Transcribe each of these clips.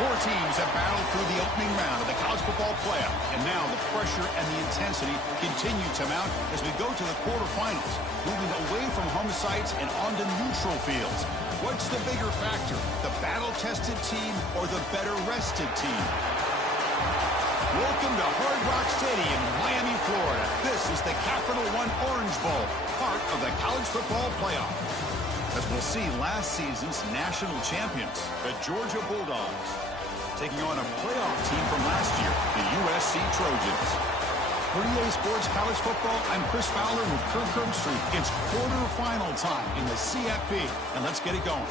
Four teams have battled through the opening round of the college football playoff, and now the pressure and the intensity continue to mount as we go to the quarterfinals, moving away from home sites and onto neutral fields. What's the bigger factor, the battle-tested team or the better-rested team? Welcome to Hard Rock Stadium, Miami, Florida. This is the Capital One Orange Bowl, part of the college football playoff. As we'll see, last season's national champions, the Georgia Bulldogs, taking on a playoff team from last year, the USC Trojans. For EA Sports College Football, I'm Chris Fowler with Kirk Herbstreit. It's quarterfinal time in the CFP, and let's get it going.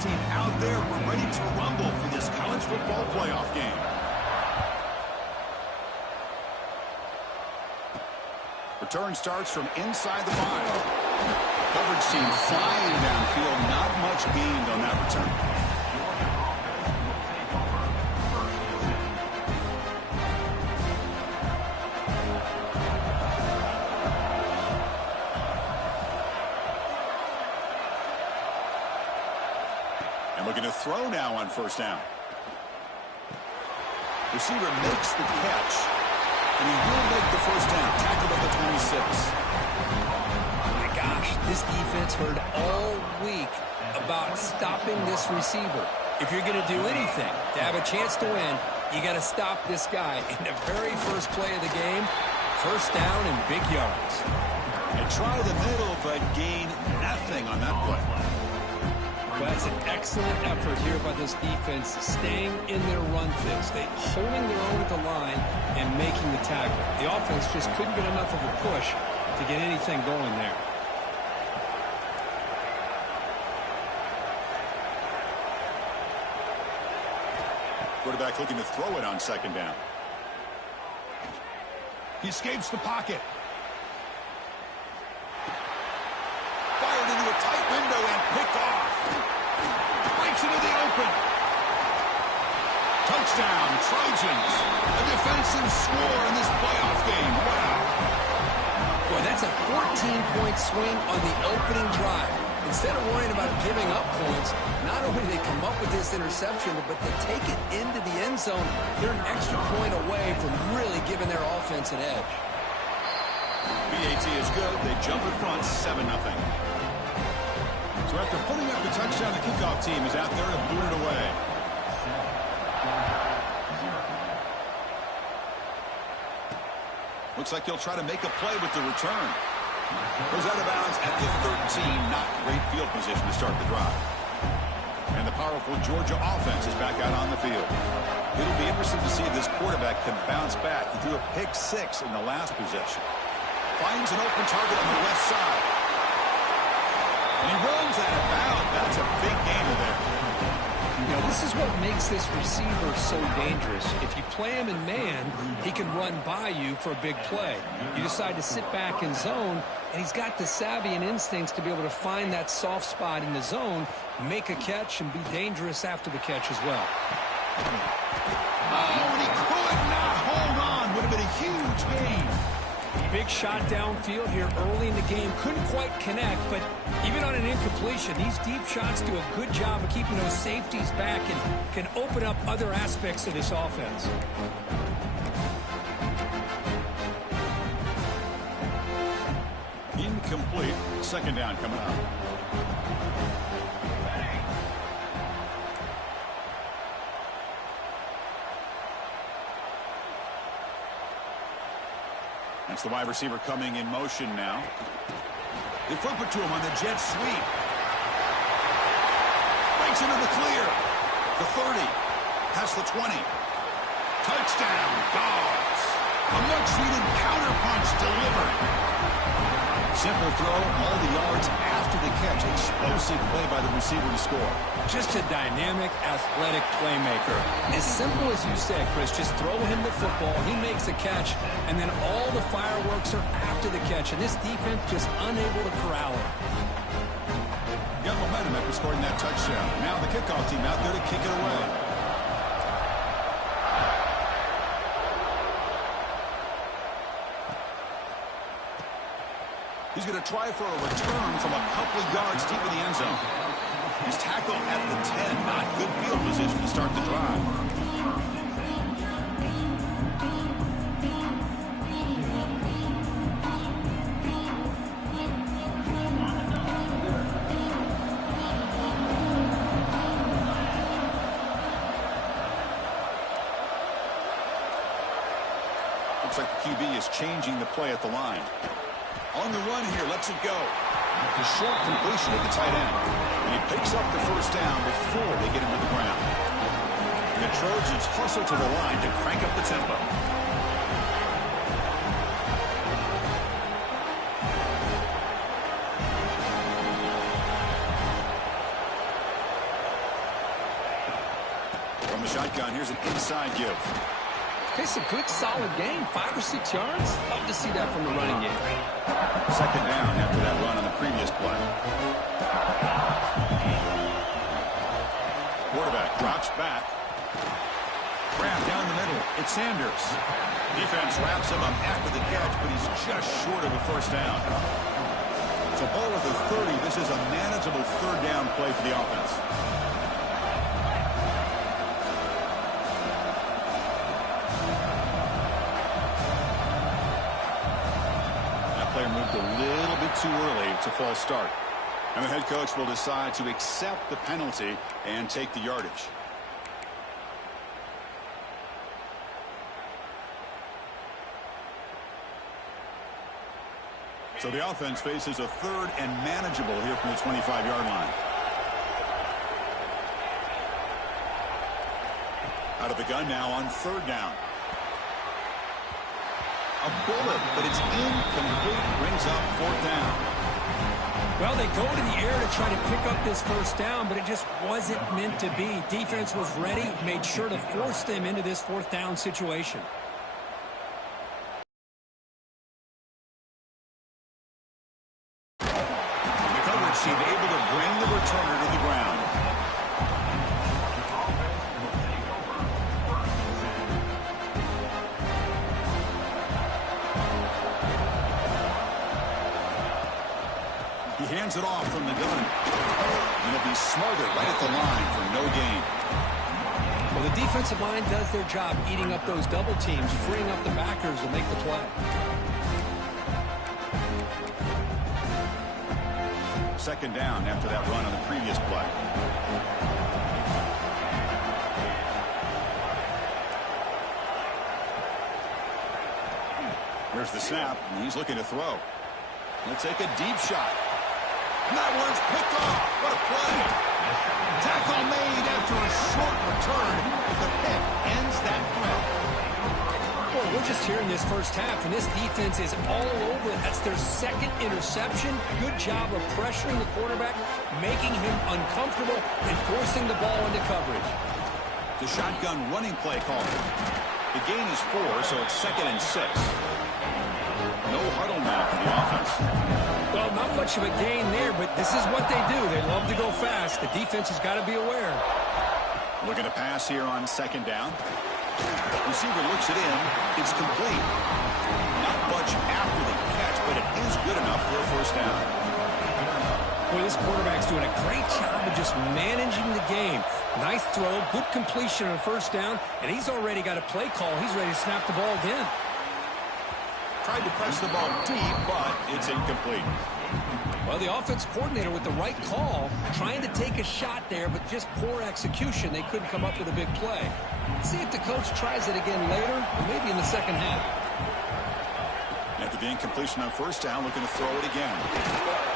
Team out there, we're ready to rumble for this college football playoff game. Return starts from inside the 5. Coverage team flying downfield, not much gained on that return. Looking to throw now on first down. Receiver makes the catch, and he will make the first down. Tackled at the 26. Oh my gosh, this defense heard all week about stopping this receiver. If you're going to do anything to have a chance to win, you got to stop this guy. In the very first play of the game, first down and big yards. And try the middle, but gain nothing on that play. That's an excellent effort here by this defense, staying in their run fix. They holding their own at the line and making the tackle. The offense just couldn't get enough of a push to get anything going there. Quarterback looking to throw it on second down. He escapes the pocket. Fired into a tight window and picked off. Breaks into the open. Touchdown, Trojans. A defensive score in this playoff game. Wow. Boy, that's a 14-point swing on the opening drive. Instead of worrying about giving up points, not only do they come up with this interception, but they take it into the end zone. They're an extra point away from really giving their offense an edge. BAT is good. They jump in front, 7-0. So after putting up the touchdown, the kickoff team is out there to boot it away. Looks like he'll try to make a play with the return. Goes out of bounds at the 13. Not great field position to start the drive. And the powerful Georgia offense is back out on the field. It'll be interesting to see if this quarterback can bounce back. He threw a pick-6 in the last possession. Finds an open target on the left side. And he runs out of bounds. That's a big gainer there. You know, this is what makes this receiver so dangerous. If you play him in man, he can run by you for a big play. You decide to sit back in zone, and he's got the savvy and instincts to be able to find that soft spot in the zone, make a catch, and be dangerous after the catch as well. Oh, and he could not hold on. Would have been a huge gain. Big shot downfield here early in the game. Couldn't quite connect, but even on an incompletion, these deep shots do a good job of keeping those safeties back and can open up other aspects of this offense. Incomplete. Second down coming up. That's the wide receiver coming in motion now. They flip it to him on the jet sweep. Breaks into the clear. The 30. Past the 20. Touchdown, Dogs. A much-needed counterpunch delivered. Simple throw, all the yards after the catch. Explosive play by the receiver to score. Just a dynamic, athletic playmaker. As simple as you said, Chris, just throw him the football, he makes a catch, and then all the fireworks are after the catch. And this defense just unable to corral him. Got momentum after scoring that touchdown. Now the kickoff team out there to kick it away. He's going to try for a return from a couple of yards deep in the end zone. He's tackled at the 10. Not good field position to start the drive. Looks like the QB is changing the play at the line. On the run here, lets it go. The short completion at the tight end. And he picks up the first down before they get him to the ground. And the Trojans hustle to the line to crank up the tempo. From the shotgun, here's an inside give. It's a good, solid game. 5 or 6 yards. Love to see that from the running game. Second down after that run on the previous play. Quarterback drops back. Grab down the middle. It's Sanders. Defense wraps him up after the catch, but he's just short of a first down. So ball at the 30. This is a manageable third down play for the offense. Moved a little bit too early to false start. And the head coach will decide to accept the penalty and take the yardage. So the offense faces a third and manageable here from the 25-yard line. Out of the gun now on third down. A bullet, but it's incomplete. Brings up fourth down. Well, they go to the air to try to pick up this first down, but it just wasn't meant to be. Defense was ready, made sure to force them into this fourth down situation. The coverage team able to bring the returner to the ground. He hands it off from the gun. And it'll be smothered right at the line for no gain. Well, the defensive line does their job eating up those double teams, freeing up the backers to make the play. Second down after that run on the previous play. Here's the snap, and he's looking to throw. He'll take a deep shot. And that one's picked off. What a play. Tackle made after a short return. The pick ends that threat. Well, we're just here in this first half, and this defense is all over it. That's their second interception. Good job of pressuring the quarterback, making him uncomfortable, and forcing the ball into coverage. The shotgun running play call. The gain is 4, so it's 2nd and 6. No huddle now for the offense. Well, not much of a gain there, but this is what they do. They love to go fast. The defense has got to be aware. Looking to pass here on second down. Receiver looks it in. It's complete. Not much after the catch, but it is good enough for a first down. Boy, this quarterback's doing a great job of just managing the game. Nice throw, good completion on first down, and he's already got a play call. He's ready to snap the ball again. Tried to press the ball deep, but it's incomplete. Well, the offense coordinator with the right call, trying to take a shot there, but just poor execution. They couldn't come up with a big play. Let's see if the coach tries it again later, or maybe in the second half. After the incompletion on first down, looking to throw it again.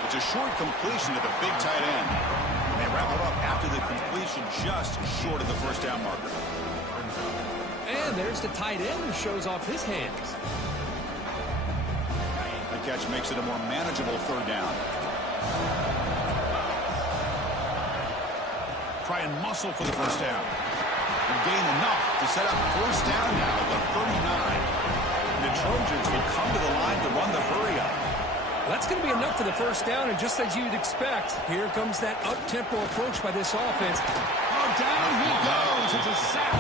It's a short completion to the big tight end. And they wrap it up after the completion just short of the first down marker. And there's the tight end who shows off his hands. The catch makes it a more manageable third down. Try and muscle for the first down. And gain enough to set up first down now at the 39. The Trojans will come to the line to run the hurry up. That's going to be enough for the first down, and just as you'd expect, here comes that up-tempo approach by this offense. Oh, down he goes. It's a sack.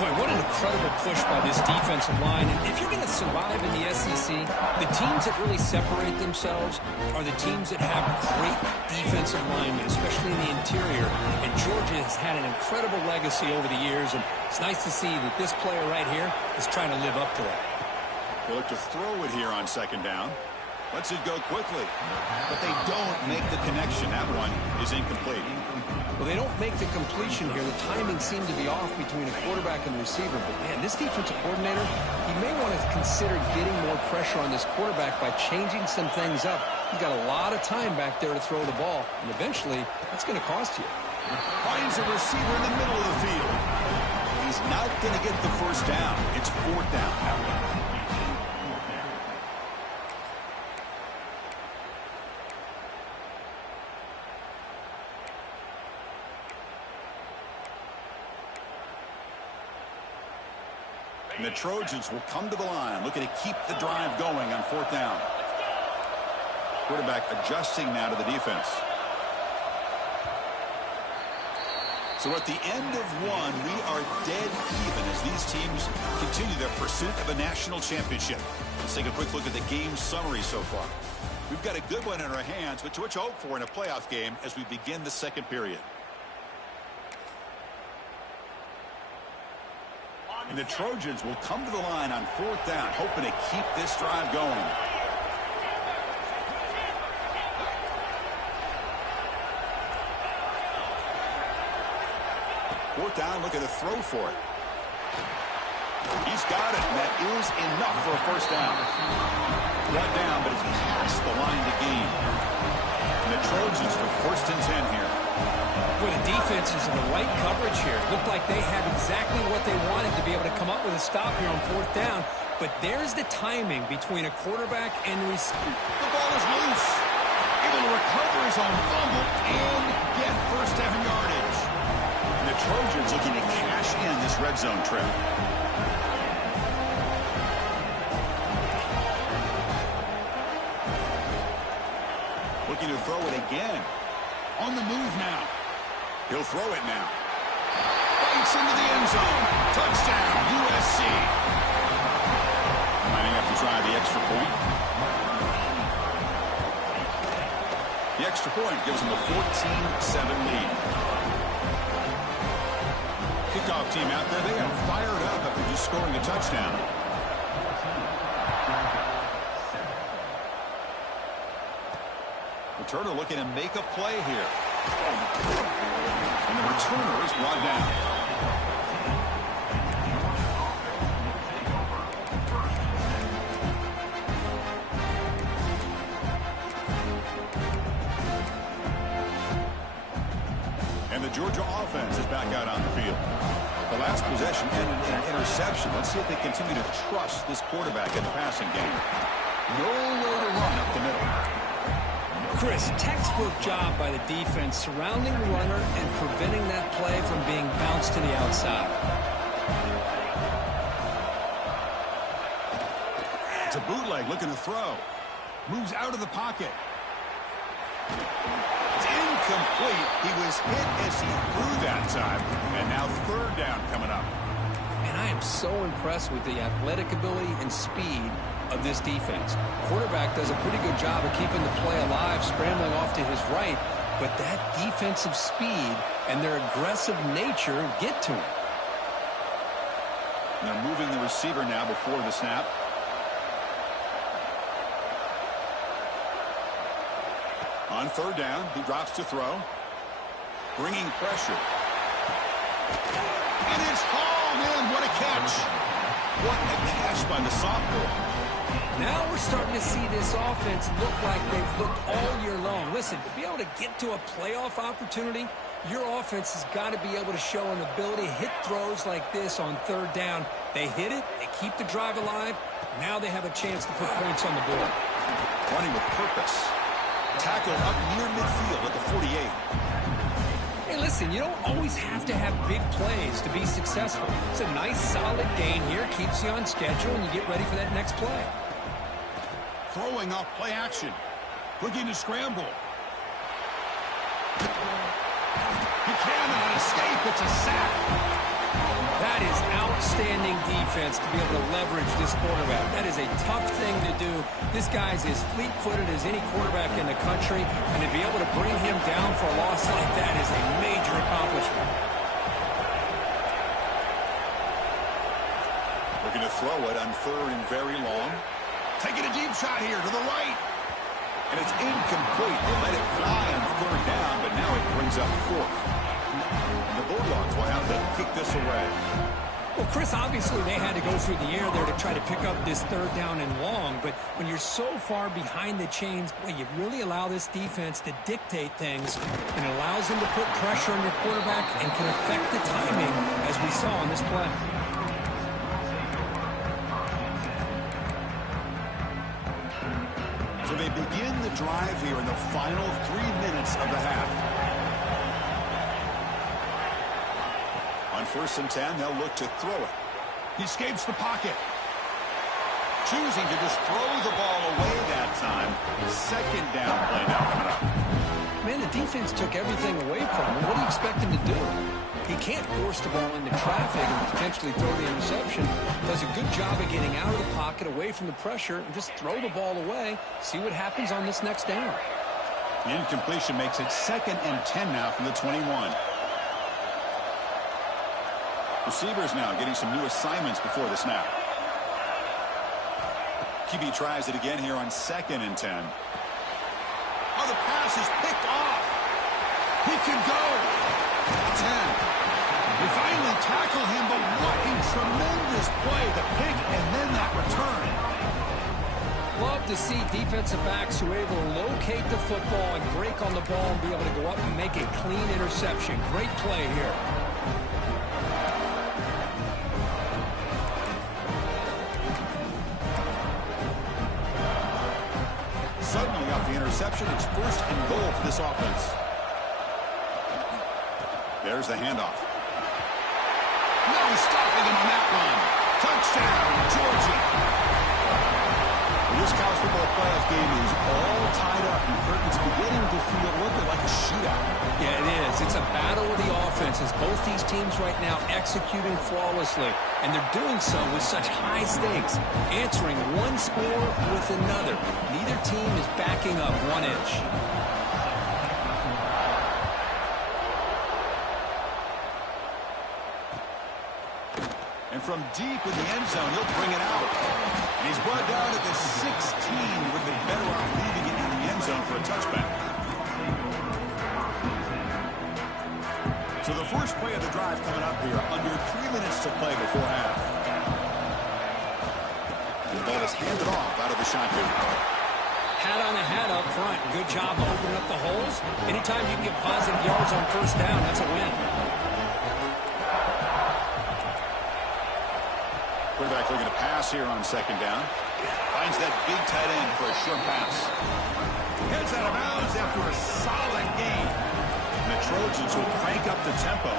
Boy, what an incredible push by this defensive line. And if you're going to survive in the SEC, the teams that really separate themselves are the teams that have great defensive linemen, especially in the interior. And Georgia has had an incredible legacy over the years, and it's nice to see that this player right here is trying to live up to that. They look to throw it here on second down. Lets it go quickly, but they don't make the connection. That one is incomplete. Well, they don't make the completion here. The timing seemed to be off between a quarterback and the receiver. But, man, this defensive coordinator, he may want to consider getting more pressure on this quarterback by changing some things up. He's got a lot of time back there to throw the ball, and eventually that's going to cost you. Finds a receiver in the middle of the field. He's not going to get the first down. It's fourth down. And the Trojans will come to the line, looking to keep the drive going on fourth down. Quarterback adjusting now to the defense. So at the end of one, we are dead even as these teams continue their pursuit of a national championship. Let's take a quick look at the game summary so far. We've got a good one in our hands, but to what you hope for in a playoff game as we begin the second period. And the Trojans will come to the line on fourth down, hoping to keep this drive going. Fourth down, looking to throw for it. He's got it, and that is enough for a first down. One down, but it's past the line to gain. And the Trojans with first and 10 here. Well, the defense is in the right coverage here. Looked like they had exactly what they wanted to be able to come up with a stop here on fourth down. But there's the timing between a quarterback and the receiver. The ball is loose. Able to recover his own fumble and get first down yardage. And the Trojans looking to cash in this red zone trip. Looking to throw it again. On the move now. He'll throw it now. Bites into the end zone. Touchdown, USC. Lining up to try the extra point. The extra point gives them a 14-7 lead. Kickoff team out there, they are fired up after just scoring a touchdown. Returner looking to make a play here. And the returner is brought down. And the Georgia offense is back out on the field. The last possession ended in an interception. Let's see if they continue to trust this quarterback in the passing game. Nowhere to run up the middle. Chris, textbook job by the defense surrounding the runner and preventing that play from being bounced to the outside. It's a bootleg looking to throw. Moves out of the pocket. It's incomplete. He was hit as he threw that time. And now third down coming up. And I am so impressed with the athletic ability and speed of this defense. Quarterback does a pretty good job of keeping the play alive, scrambling off to his right, but that defensive speed and their aggressive nature get to him. They're moving the receiver now before the snap. On third down, he drops to throw. Bringing pressure. And it's hauled in. What a catch. What a catch by the sophomore. Now we're starting to see this offense look like they've looked all year long. Listen, to be able to get to a playoff opportunity, your offense has got to be able to show an ability to hit throws like this on third down. They hit it, they keep the drive alive. Now they have a chance to put points on the board. Running with purpose. Tackle up near midfield at the 48. Hey, listen, you don't always have to have big plays to be successful. It's a nice, solid gain here, keeps you on schedule, and you get ready for that next play. Throwing off play action. Looking to scramble. He cannot escape. It's a sack. That is outstanding defense to be able to leverage this quarterback. That is a tough thing to do. This guy's as fleet-footed as any quarterback in the country, and to be able to bring him down for a loss like that is a major accomplishment. Looking to throw it on 3rd and very long. Taking a deep shot here to the right. And it's incomplete. They let it fly on 3rd down, but now it brings up 4th. And the Bulldogs will have to kick this away. Well, Chris, obviously they had to go through the air there to try to pick up this 3rd down and long, but when you're so far behind the chains, boy, you really allow this defense to dictate things, and it allows them to put pressure on your quarterback and can affect the timing, as we saw on this play. So they begin the drive here in the final 3 minutes of the half. On 1st and 10, they'll look to throw it. He escapes the pocket. Choosing to just throw the ball away that time. 2nd down play now coming up. Man, the defense took everything away from him. What do you expect him to do? He can't force the ball into traffic and potentially throw the interception. Does a good job of getting out of the pocket, away from the pressure, and just throw the ball away. See what happens on this next down. The incompletion makes it 2nd and 10 now from the 21. Receivers now getting some new assignments before the snap. QB tries it again here on 2nd and 10. Oh, the pass is picked off. He can go. 10. They finally tackle him, but what a tremendous play. The pick and then that return. Love to see defensive backs who are able to locate the football and break on the ball and be able to go up and make a clean interception. Great play here. Suddenly off the interception, it's 1st and goal for this offense. There's the handoff. No stopping him on that one. Touchdown, Georgia. This college football playoff game is all tied up, and it's beginning to feel a little bit like a shootout. Yeah, it is. It's a battle of the offenses. Both these teams right now executing flawlessly, and they're doing so with such high stakes, answering one score with another. Neither team is backing up 1 inch. And from deep in the end zone, he'll bring it out. And he's brought down at the 16. Would have been better off leaving it in the end zone for a touchback. So the first play of the drive coming up here, under 3 minutes to play before half. And the ball is handed off out of the shotgun. Hat on the hat up front. Good job opening up the holes. Anytime you can get positive yards on 1st down, that's a win. Quarterback looking to pass here on 2nd down. Finds that big tight end for a short pass. Heads out of bounds after a solid game. And the Trojans will crank up the tempo.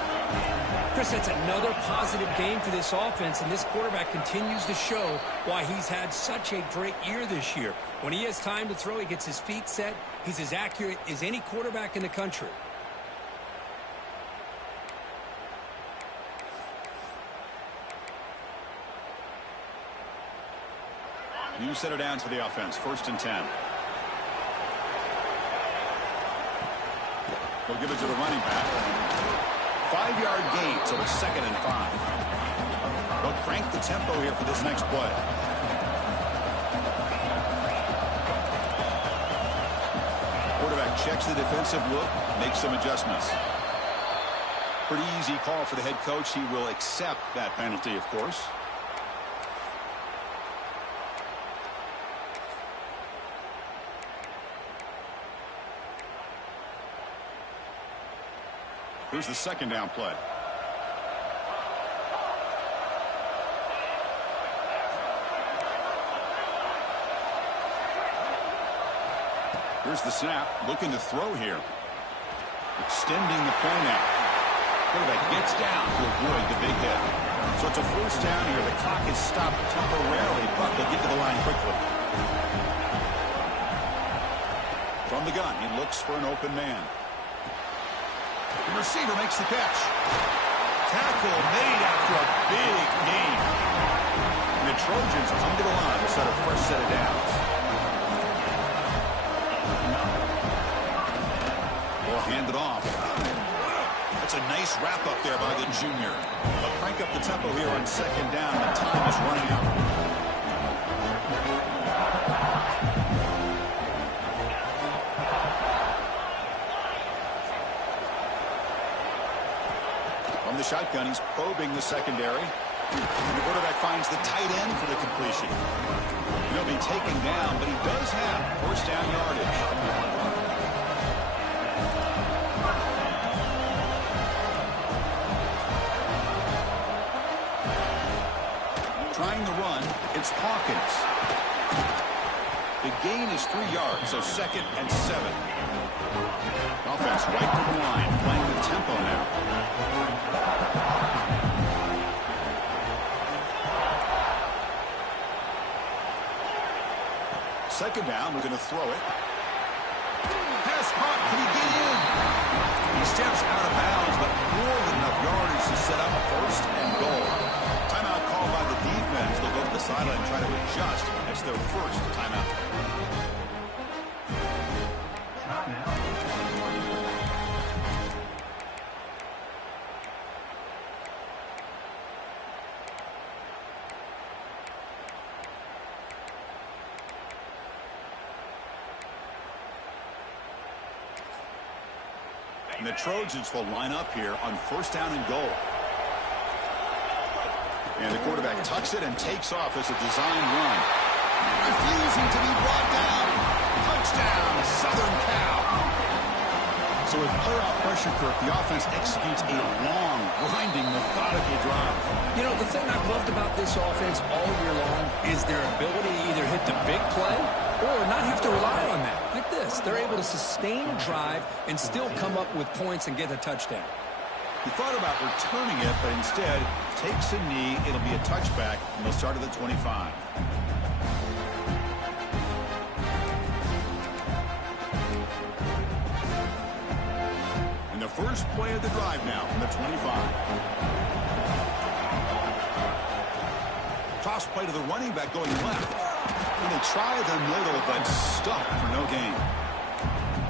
Chris, that's another positive game for this offense, and this quarterback continues to show why he's had such a great year this year. When he has time to throw, he gets his feet set. He's as accurate as any quarterback in the country. New center downs for the offense. 1st and 10. They'll give it to the running back. 5-yard gain, so it's 2nd and 5. They'll crank the tempo here for this next play. Quarterback checks the defensive look, makes some adjustments. Pretty easy call for the head coach. He will accept that penalty, of course. Here's the 2nd down play. Here's the snap. Looking to throw here. Extending the play now. Quarterback gets down to avoid the big hit. So it's a 1st down here. The clock is stopped temporarily, but they'll get to the line quickly. From the gun, he looks for an open man. The receiver makes the catch. Tackle made after a big gain. And the Trojans come to the line to set a fresh set of downs. Ball handed off. That's a nice wrap-up there by the junior. They'll crank up the tempo here on second down. The time is running out. From the shotgun, he's probing the secondary. And the quarterback finds the tight end for the completion. He'll be taken down, but he does have first down yardage. Trying the run, it's Hawkins. The gain is 3 yards, so 2nd and 7. Offense right to the line, playing the tempo now. Second down, we're going to throw it. Pass caught, can he get in? He steps out of bounds, but more than enough yardage to set up first and goal. Timeout called by the defense. They'll go to the sideline and try to adjust. That's their first timeout. And the Trojans will line up here on first down and goal. And the quarterback tucks it and takes off as a design run. Refusing to be brought down. Touchdown, Southern Cal. So with playoff pressure, Kirk, the offense executes a long, grinding, methodical drive. You know, the thing I've loved about this offense all year long is their ability to either hit the big play or not have to rely on that. Like this, they're able to sustain a drive and still come up with points and get a touchdown. He thought about returning it, but instead takes a knee. It'll be a touchback, and they'll start at the 25. And the first play of the drive now from the 25. Toss play to the running back going left. And they try the middle, but stuck for no gain.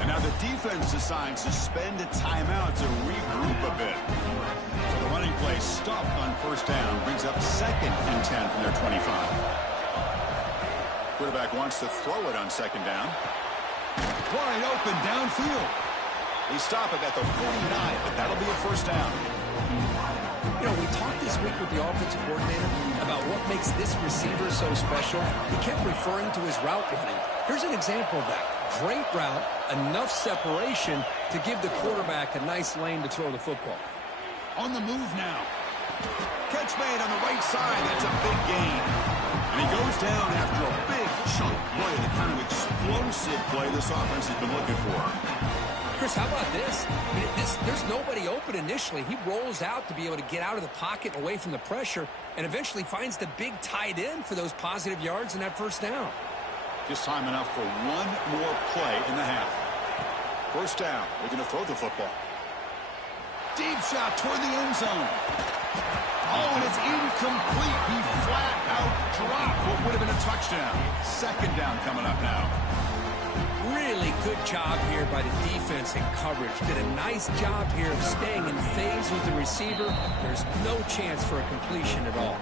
And now the defense decides to spend a timeout to regroup a bit. So the running play stopped on first down. Brings up 2nd and 10 from their 25. Quarterback wants to throw it on second down. Wide open downfield. They stop it at the 49, but that'll be a first down. You know, we talked this week with the offensive coordinator about what makes this receiver so special. He kept referring to his route running. Here's an example of that. Great route, enough separation to give the quarterback a nice lane to throw the football. On the move now. Catch made on the right side. That's a big gain. And he goes down after a big chunk play, the kind of explosive play this offense has been looking for. Chris, how about this? I mean, there's nobody open initially. He rolls out to be able to get out of the pocket away from the pressure and eventually finds the big tight end for those positive yards in that first down. Just time enough for one more play in the half. First down. They're going to throw the football. Deep shot toward the end zone. Oh, and it's incomplete. He flat out dropped what would have been a touchdown. Second down coming up now. Really good job here by the defense in coverage. Did a nice job here of staying in phase with the receiver. There's no chance for a completion at all.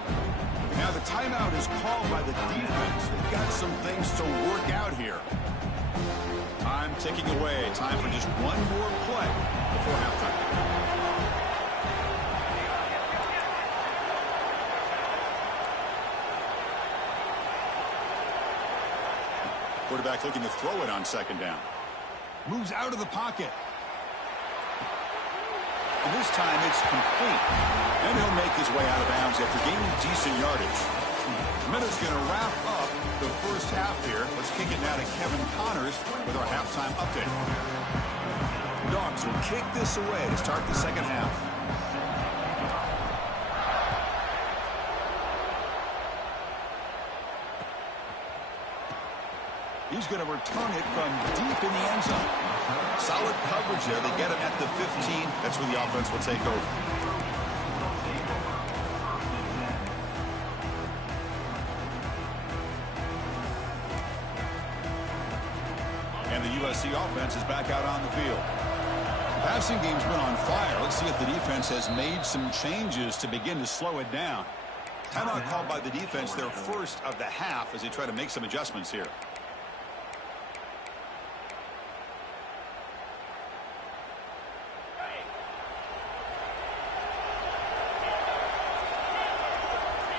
Now the timeout is called by the defense. They've got some things to work out here. Time ticking away. Time for just one more play before halftime. Quarterback looking to throw it on second down. Moves out of the pocket. And this time it's complete. And he'll make his way out of bounds after gaining decent yardage. Minutes going to wrap up the first half here. Let's kick it now to Kevin Connors with our halftime update. Dogs will kick this away to start the second half. He's going to return it from deep in the end zone. Solid coverage there. They get him at the 15. That's where the offense will take over. And the USC offense is back out on the field. The passing game's been on fire. Let's see if the defense has made some changes to begin to slow it down. Timeout called by the defense, their first of the half, as they try to make some adjustments here.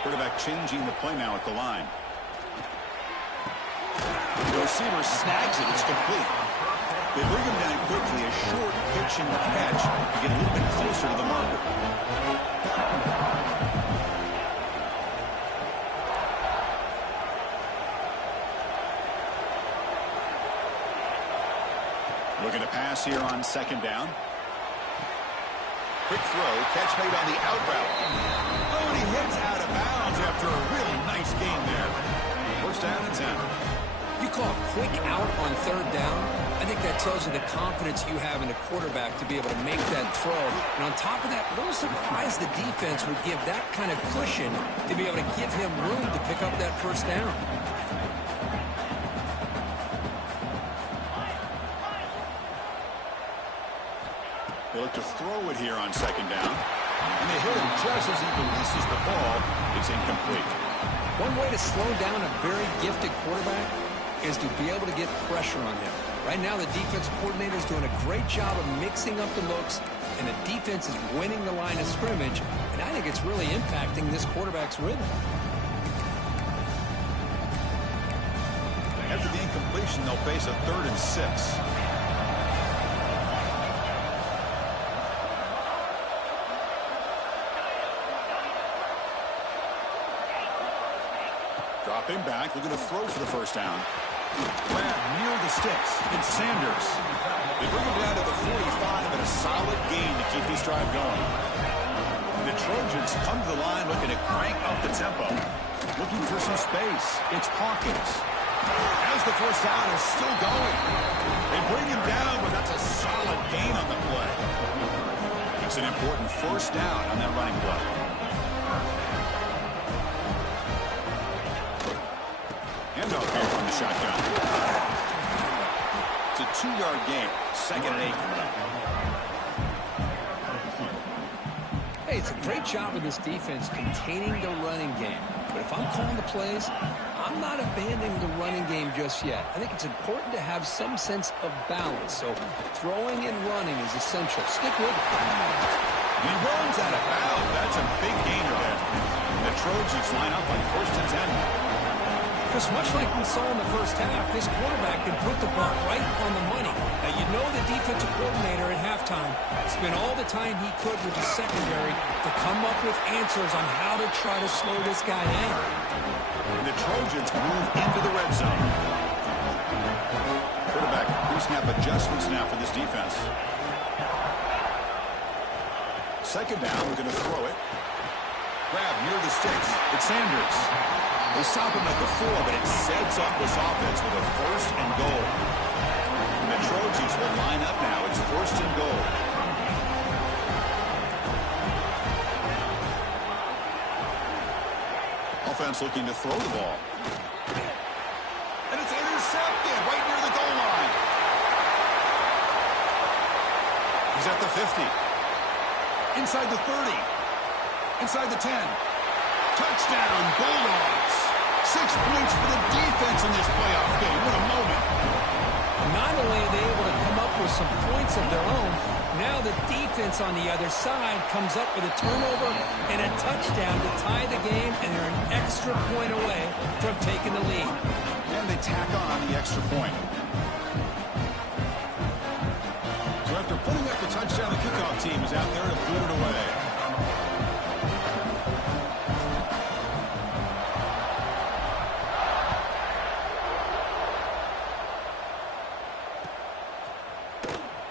Quarterback changing the play now at the line. The receiver snags it. It's complete. They bring him down quickly. A short pitch and catch to get a little bit closer to the marker. Looking to pass here on second down. Quick throw. Catch made on the out route. Oh, and he hits out of bounds after a really nice gain there. First down and 10. You call a quick out on third down, I think that tells you the confidence you have in a quarterback to be able to make that throw. And on top of that, a little surprised the defense would give that kind of cushion to be able to give him room to pick up that first down. They look to throw it here on second down. And they hit him just as he releases the ball. It's incomplete. One way to slow down a very gifted quarterback is to be able to get pressure on him. Right now, the defense coordinator is doing a great job of mixing up the looks, and the defense is winning the line of scrimmage, and I think it's really impacting this quarterback's rhythm. After the incompletion, they'll face a 3rd and 6. Dropping back, looking to throw for the first down. Grab near the sticks. It's Sanders. They bring him down to the 45 and a solid gain to keep this drive going. The Trojans come to the line looking to crank up the tempo. Looking for some space. It's Hawkins. As the first down is still going. They bring him down, but that's a solid gain on the play. It's an important first down on that running play. Handoff here from the shotgun. It's a 2-yard gain. 2nd and 8 coming up. Hey, it's a great job of this defense containing the running game. But if I'm calling the plays, I'm not abandoning the running game just yet. I think it's important to have some sense of balance. So throwing and running is essential. Stick with it. He runs out of bounds. That's a big gainer there. The Trojans line up on 1st and 10. Because much like we saw in the first half, this quarterback can put the ball right on the money. Now, you know the defensive coordinator at halftime spent all the time he could with the secondary to come up with answers on how to try to slow this guy down. And the Trojans move into the red zone. Quarterback pre-snap adjustments now for this defense. Second down, we're going to throw it. Grab near the sticks. It's Sanders. They stop him at the 4, but it sets up this offense with a 1st and goal. And the Trojans will line up now. It's 1st and goal. Offense looking to throw the ball. And it's intercepted right near the goal line. He's at the 50. Inside the 30. Inside the 10. Touchdown, Bulldogs. 6 points for the defense in this playoff game. What a moment. Not only are they able to come up with some points of their own, now the defense on the other side comes up with a turnover and a touchdown to tie the game, and they're an extra point away from taking the lead. And they tack on the extra point. So after putting up the touchdown, the kickoff team is out there to boot it away.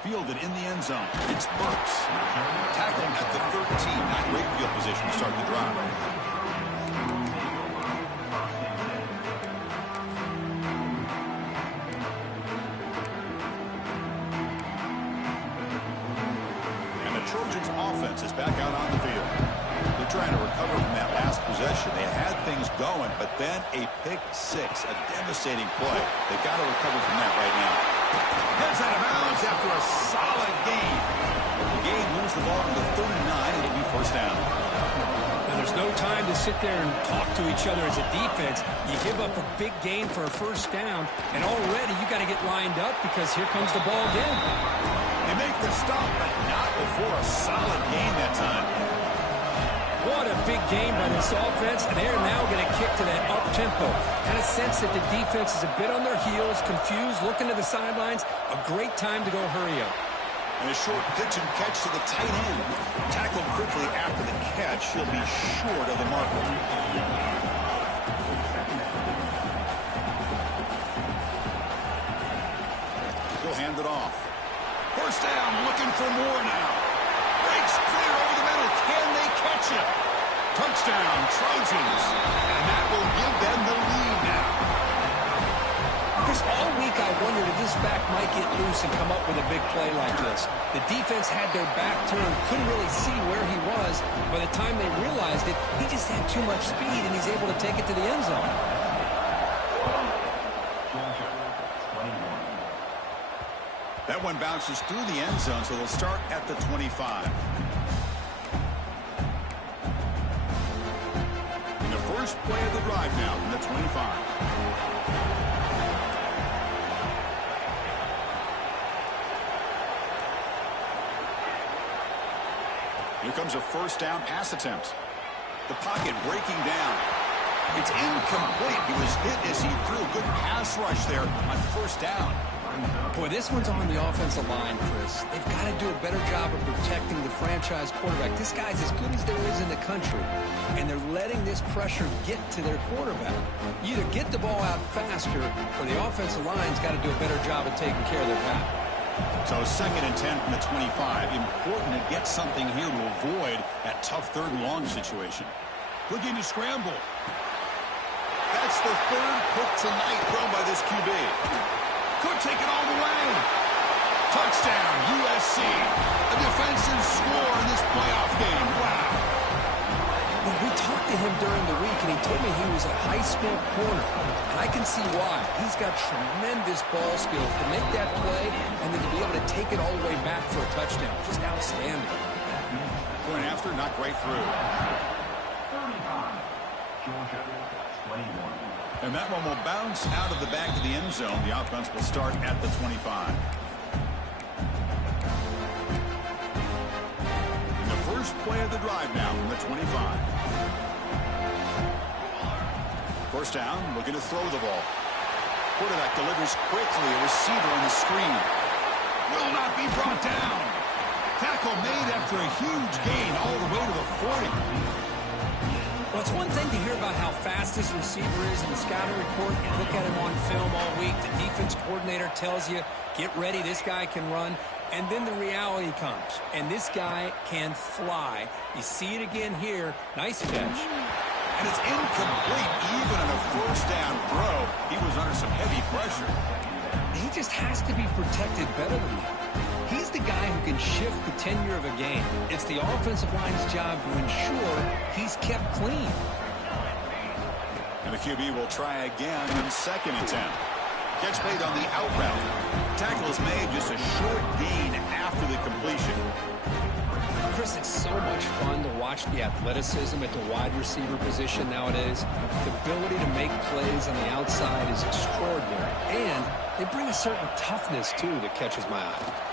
Fielded in the end zone. It's Burks. Tackled at the 13. Not great field position to start the drive. Trojans offense is back out on the field. They're trying to recover from that last possession. They had things going, but then a pick six, a devastating play. They got to recover from that right now. Heads out of bounds after a solid gain. The game moves the ball to the 39. It'll be first down. Now, there's no time to sit there and talk to each other as a defense. You give up a big gain for a first down, and already you got to get lined up because here comes the ball again. They make the stop, but not before a solid gain that time. What a big game by this offense, and they're now going to kick to that up-tempo. Kind of sense that the defense is a bit on their heels, confused, looking to the sidelines. A great time to go hurry up. And a short pitch and catch to the tight end. Tackled quickly after the catch. He'll be short of the marker. He'll hand it off. First down, looking for more now. Breaks clear over the middle. Can they catch it? Touchdown, Trojans. And that will give them the lead now. Chris, all week I wondered if this back might get loose and come up with a big play like this. The defense had their back turned, couldn't really see where he was. By the time they realized it, he just had too much speed, and he's able to take it to the end zone. That one bounces through the end zone, so they'll start at the 25. And the first play of the drive now from the 25. Here comes a first down pass attempt. The pocket breaking down. It's incomplete. He was hit as he threw a good pass rush there on first down. Boy, this one's on the offensive line, Chris. They've got to do a better job of protecting the franchise quarterback. This guy's as good as there is in the country, and they're letting this pressure get to their quarterback. You either get the ball out faster, or the offensive line's got to do a better job of taking care of their back. So 2nd and 10 from the 25. Important to get something here to avoid that tough 3rd and long situation. Looking to scramble. That's the 3rd pick tonight thrown by this QB. Could take it all the way. Touchdown, USC. A defensive score in this playoff game. Wow. Well, we talked to him during the week, and he told me he was a high school corner. And I can see why. He's got tremendous ball skills to make that play and then to be able to take it all the way back for a touchdown. Just outstanding. Going after, not right through. And that one will bounce out of the back of the end zone. The offense will start at the 25. And the first play of the drive now from the 25. First down, looking to throw the ball. Quarterback delivers quickly. A receiver on the screen. Will not be brought down. Tackle made after a huge gain all the way to the 40. Well, it's one thing to hear about how fast this receiver is in the scouting report. You look at him on film all week. The defense coordinator tells you, get ready, this guy can run. And then the reality comes, and this guy can fly. You see it again here. Nice catch. And it's incomplete. Even on a first down throw, he was under some heavy pressure. He just has to be protected better than that. He's the guy who can shift the tenure of a game. It's the offensive line's job to ensure he's kept clean. And the QB will try again on 2nd and 10. Catch made on the out route. Tackle is made just a short gain after the completion. Chris, it's so much fun to watch the athleticism at the wide receiver position nowadays. The ability to make plays on the outside is extraordinary. And they bring a certain toughness, too, that catches my eye.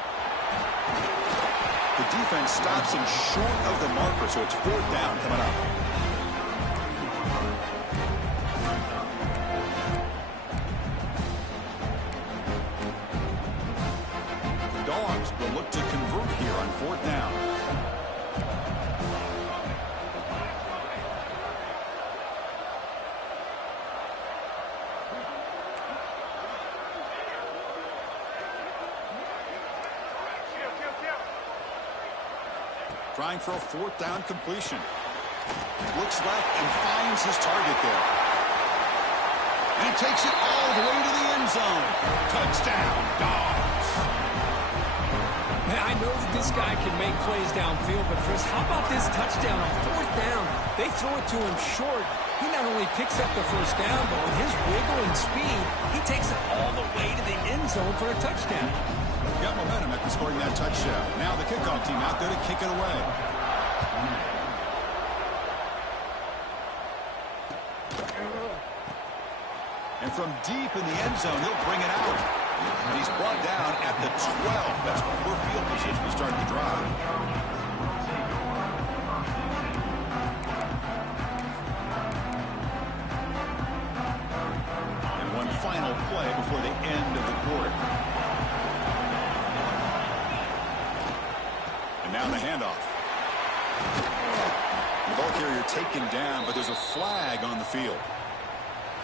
The defense stops him short of the marker, so it's 4th down coming up. The Dogs will look to convert here on 4th down. Trying for a 4th down completion. Looks left and finds his target there. And takes it all the way to the end zone. Touchdown, Dogs. Man, I know that this guy can make plays downfield, but Chris, how about this touchdown on 4th down? They throw it to him short. He not only picks up the first down, but with his wiggle and speed, he takes it all the way to the end zone for a touchdown. Got momentum after scoring that touchdown. Now the kickoff team out there to kick it away. And from deep in the end zone, he'll bring it out. And he's brought down at the 12. That's poor field position to start the drive. And one final play before the end of the quarter. And now the handoff. The ball carrier taken down, but there's a flag on the field.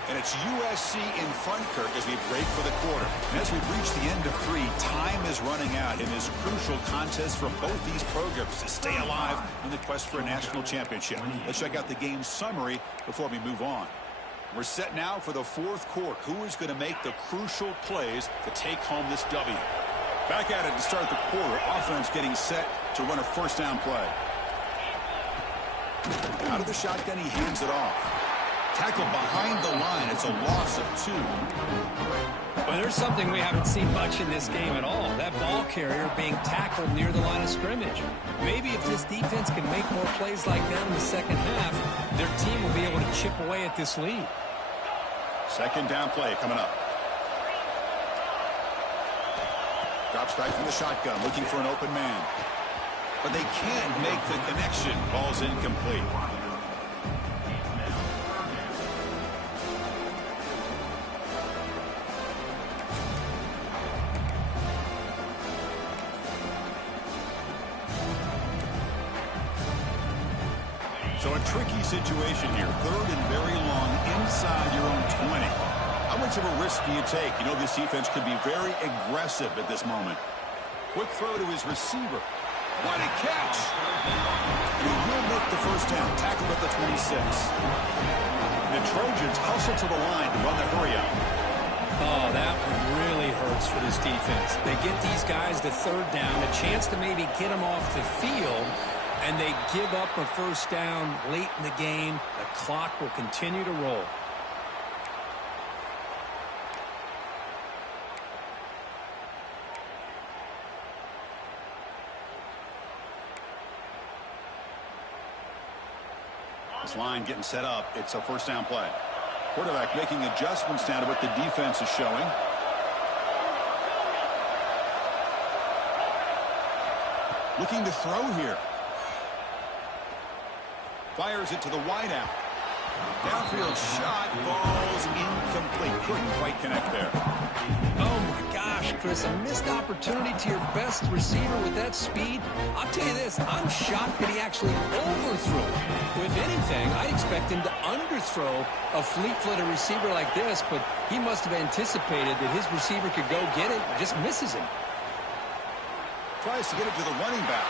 And it's USC in front, Kirk, as we break for the quarter. And as we've reached the end of 3, time is running out in this crucial contest for both these programs to stay alive in the quest for a national championship. Let's check out the game summary before we move on. We're set now for the 4th quarter. Who is going to make the crucial plays to take home this W? Back at it to start the quarter. Offense getting set to run a first down play. Out of the shotgun, he hands it off. Tackled behind the line. It's a loss of 2. Well, there's something we haven't seen much in this game at all. That ball carrier being tackled near the line of scrimmage. Maybe if this defense can make more plays like that in the second half, their team will be able to chip away at this lead. Second down play coming up. Drops back from the shotgun, looking for an open man. But they can't make the connection. Ball's incomplete. So a tricky situation here. 3rd and very long inside your own 20. How much of a risk do you take? You know this defense could be very aggressive at this moment. Quick throw to his receiver. What a catch! And he will make the first down. Tackled at the 26. The Trojans hustle to the line to run the hurry up. Oh, that one really hurts for this defense. They get these guys to 3rd down, a chance to maybe get them off the field, and they give up a first down late in the game. The clock will continue to roll. This line getting set up. It's a first down play. Quarterback making adjustments now to what the defense is showing. Looking to throw here. Fires it to the wideout. Downfield shot falls incomplete. Couldn't quite connect there. Oh, my gosh, Chris. A missed opportunity to your best receiver with that speed. I'll tell you this. I'm shocked that he actually overthrew it. If anything, I expect him to underthrow a fleet-footed receiver like this, but he must have anticipated that his receiver could go get it and just misses him. Tries to get it to the running back.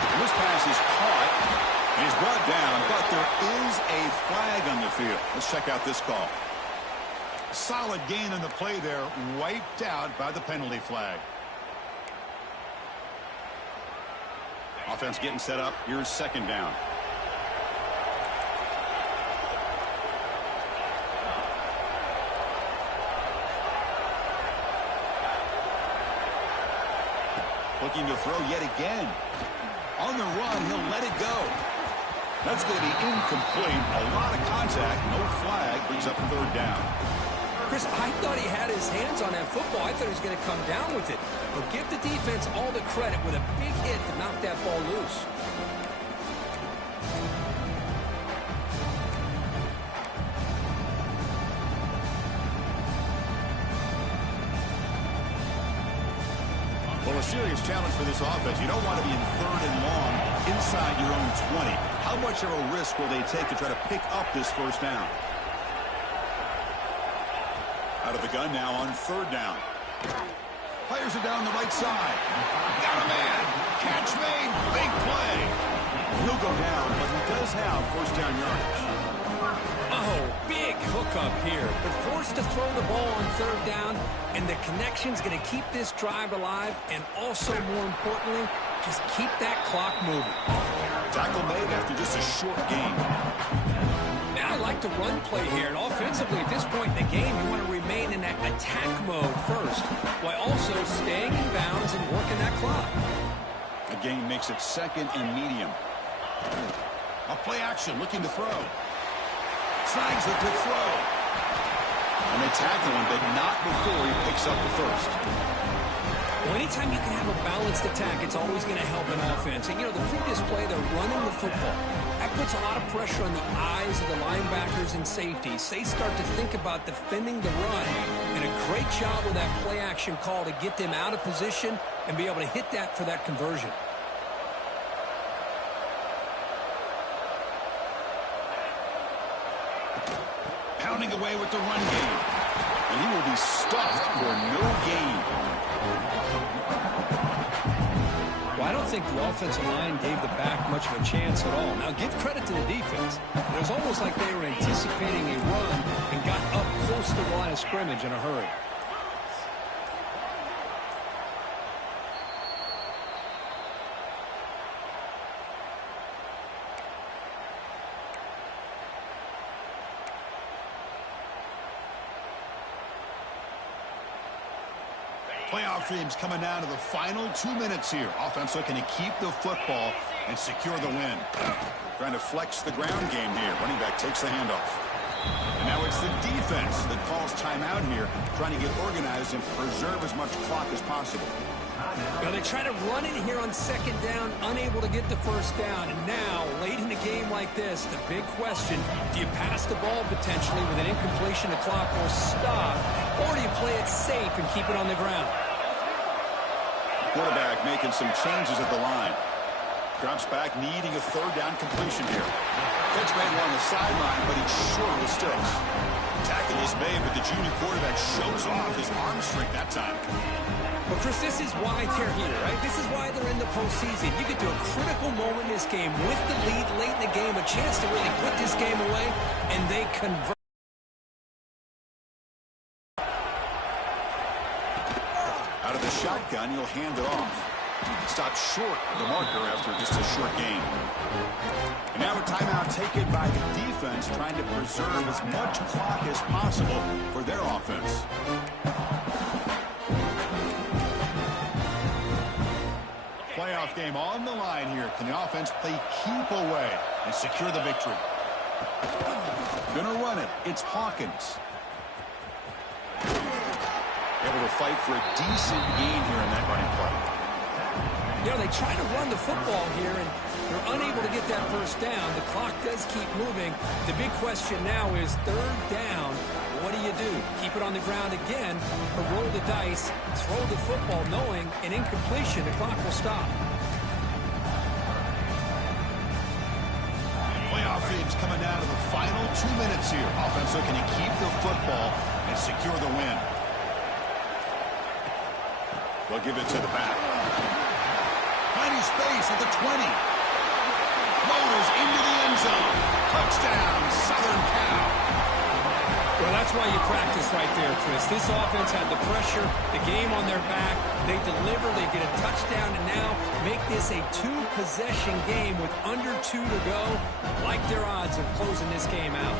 And this pass is caught. And he's brought down, but there is a flag on the field. Let's check out this call. Solid gain on the play there, wiped out by the penalty flag. Offense getting set up. Here's second down. Looking to throw yet again. On the run, he'll let it go. That's going to be incomplete. A lot of contact. No flag. Brings up 3rd down. Chris, I thought he had his hands on that football. I thought he was going to come down with it. But give the defense all the credit with a big hit to knock that ball loose. Well, a serious challenge for this offense. You don't want to be in 3rd and long inside your own 20. How much of a risk will they take to try to pick up this first down? Out of the gun now on 3rd down. Fires it down the right side. Got a man. Catch made. Big play. He'll go down, but he does have first down yardage. Oh, big hookup here, but forced to throw the ball on third down, and the connection's going to keep this drive alive, and also, more importantly, just keep that clock moving. Tackle made after just a short gain. Now I like the run play here, and offensively at this point in the game, you want to remain in that attack mode first, while also staying in bounds and working that clock. The gain makes it second and medium. A play action, looking to throw. Snags it to throw. And they tackle him, but not before he picks up the first. Well, anytime you can have a balanced attack, it's always going to help an offense. And, you know, the previous play, they're running the football. That puts a lot of pressure on the eyes of the linebackers and safeties. They start to think about defending the run. And a great job with that play action call to get them out of position and be able to hit that for that conversion. Pounding away with the run game. And he will be stuffed for no gain. Well, I don't think the offensive line gave the back much of a chance at all. Now, give credit to the defense. It was almost like they were anticipating a run and got up close to the line of scrimmage in a hurry. Playoff dreams coming down to the final 2 minutes here. Offense looking to keep the football and secure the win. Trying to flex the ground game here. Running back takes the handoff. And now it's the defense that calls timeout here, trying to get organized and preserve as much clock as possible. Now they try to run it here on second down, unable to get the first down. And now, late in the game like this, the big question, do you pass the ball potentially with an incompletion, the clock will stop, or do you play it safe and keep it on the ground? Quarterback making some changes at the line. Drops back, needing a third down completion here. Catch made along the sideline, but he's short of the sticks. Tackle is made, but the junior quarterback shows off his arm strength that time. Well, Chris, this is why they're here, right? This is why they're in the postseason. You get to a critical moment in this game with the lead late in the game, a chance to really put this game away, and they convert. Out of the shotgun, he'll hand it off. Stopped short of the marker after just a short gain. And now a timeout taken by the defense, trying to preserve as much clock as possible for their offense. Playoff game on the line here. Can the offense play keep away and secure the victory? Gonna run it. It's Hawkins. Able to fight for a decent gain here in that running play. You know, they try to run the football here, and they're unable to get that first down. The clock does keep moving. The big question now is third down. What do you do? Keep it on the ground again, or roll the dice, throw the football, knowing an incompletion, the clock will stop. Playoff games coming down to the final 2 minutes here. Offense looking to keep the football and secure the win. They'll give it to the back. Finding space at the 20. Motors into the end zone. Touchdown, Southern Cal. Well, that's why you practice right there, Chris. This offense had the pressure, the game on their back. They deliver, they get a touchdown, and now make this a two-possession game with under 2 to go. Like their odds of closing this game out.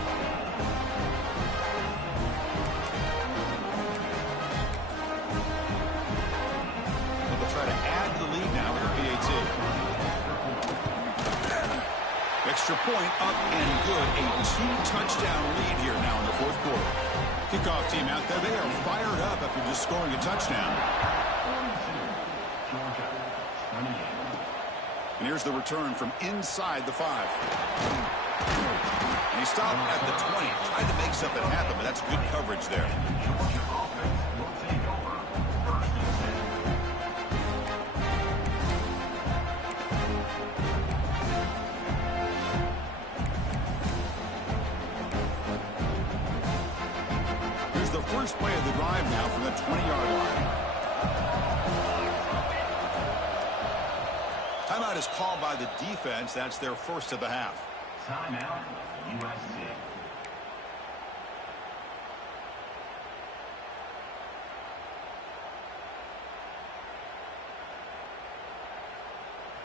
They'll try to add to the lead now with a PAT. Extra point up and good. A 2-touchdown lead here now in the fourth quarter. Kickoff team out there. They are fired up after just scoring a touchdown. And here's the return from inside the 5. And he stopped at the 20. Tried to make something happen, but that's good coverage there. First play of the drive now from the 20-yard line. Timeout is called by the defense. That's their first of the half. Timeout, USC.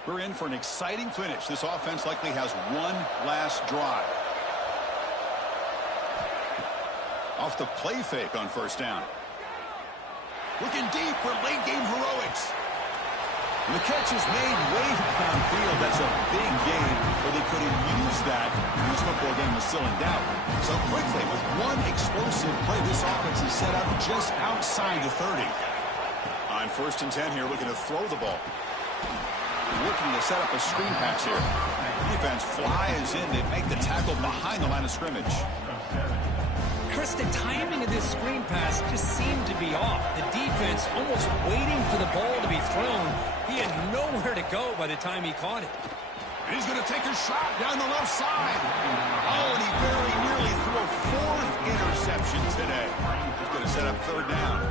We're in for an exciting finish. This offense likely has one last drive. Off the play fake on first down. Looking deep for late game heroics. And the catch is made way downfield. That's a big gain, but they couldn't use that. This football game was still in doubt. So quickly, with one explosive play, this offense is set up just outside the 30. On first and 10 here, looking to throw the ball. Looking to set up a screen pass here. Defense flies in to make the tackle behind the line of scrimmage. Chris, the timing of this screen pass just seemed to be off. The defense almost waiting for the ball to be thrown. He had nowhere to go by the time he caught it. And he's going to take a shot down the left side. Oh, and he very nearly threw a fourth interception today. He's going to set up third down.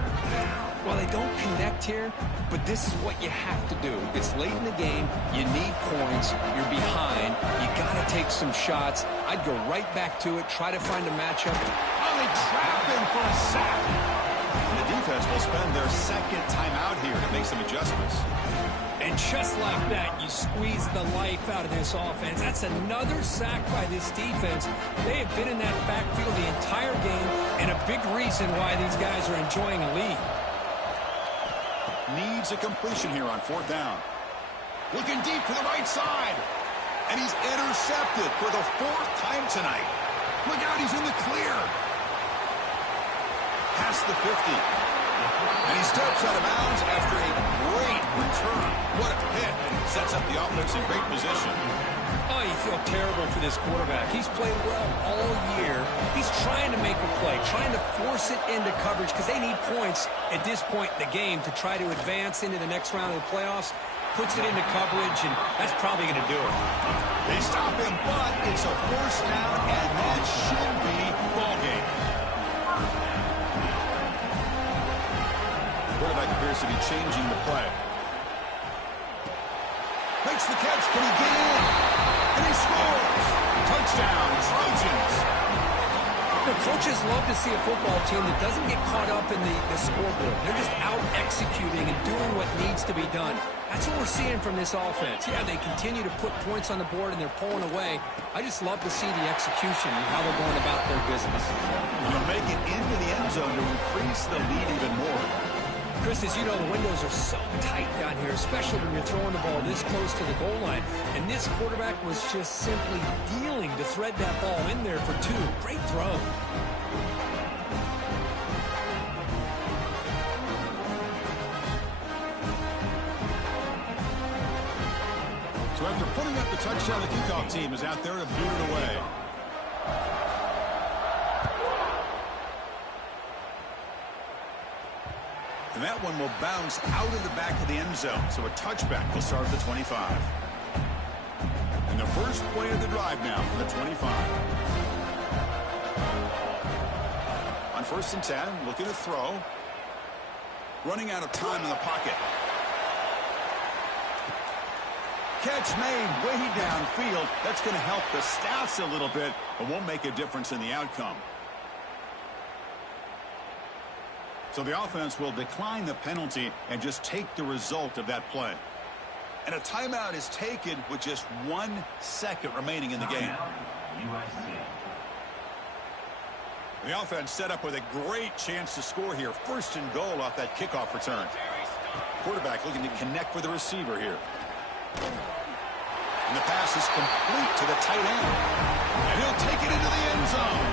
Well, they don't connect here, but this is what you have to do. It's late in the game. You need points. You're behind. You got to take some shots. I'd go right back to it, try to find a matchup. Oh, they trap him for a sack. And the defense will spend their second timeout here to make some adjustments. And just like that, you squeeze the life out of this offense. That's another sack by this defense. They have been in that backfield the entire game, and a big reason why these guys are enjoying a lead. Needs a completion here on fourth down. Looking deep to the right side. And he's intercepted for the fourth time tonight. Look out, he's in the clear. Past the 50. And he steps out of bounds after a great return. What a hit. Sets up the offense in great position. Oh, you feel terrible for this quarterback. He's played well all year. He's trying to make a play, trying to force it into coverage because they need points at this point in the game to try to advance into the next round of the playoffs. Puts it into coverage, and that's probably going to do it. They stop him, but it's a first down, and that should be ball game. Quarterback appears to be changing the play. Makes the catch. Can he get in? And he scores! Touchdown, Trojans! The coaches love to see a football team that doesn't get caught up in the scoreboard. They're just out executing and doing what needs to be done. That's what we're seeing from this offense. Yeah, they continue to put points on the board and they're pulling away. I just love to see the execution and how they're going about their business. You'll make it into the end zone to increase the lead even more. Chris, as you know, the windows are so tight down here, especially when you're throwing the ball this close to the goal line. And this quarterback was just simply dealing to thread that ball in there for two. Great throw. So after putting up the touchdown, the kickoff team is out there to boot it away. And that one will bounce out of the back of the end zone. So a touchback will start at the 25. And the first play of the drive now from the 25. On first and 10, looking to throw. Running out of time in the pocket. Catch made way downfield. That's going to help the stats a little bit, but won't make a difference in the outcome. So the offense will decline the penalty and just take the result of that play. And a timeout is taken with just 1 second remaining in the game. The offense set up with a great chance to score here. First and goal off that kickoff return. Quarterback looking to connect with the receiver here. And the pass is complete to the tight end. And he'll take it into the end zone.